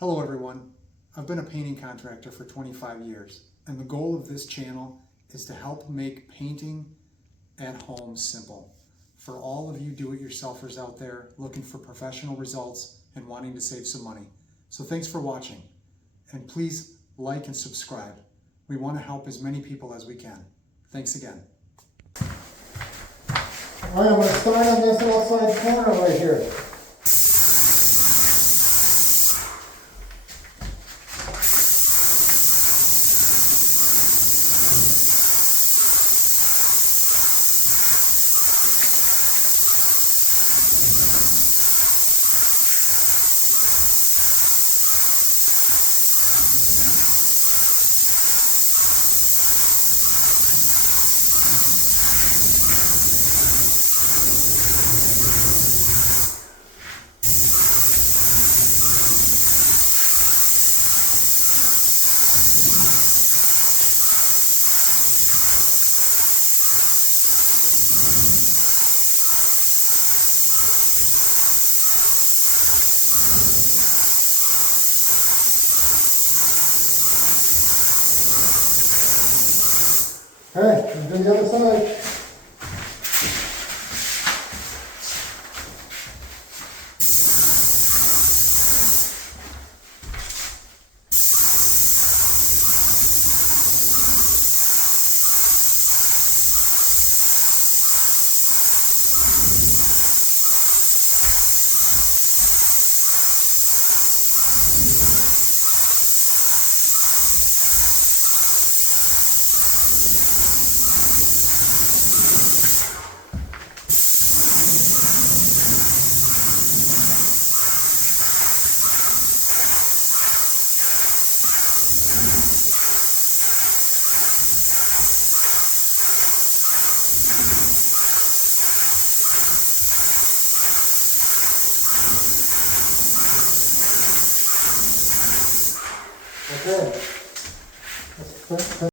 Hello everyone, I've been a painting contractor for 25 years, and the goal of this channel is to help make painting at home simple. For all of you do-it-yourselfers out there looking for professional results and wanting to save some money. So thanks for watching, and please like and subscribe. We want to help as many people as we can. Thanks again. All right, I'm going to start on this outside corner right here. All right, let's do the other side. Okay, let's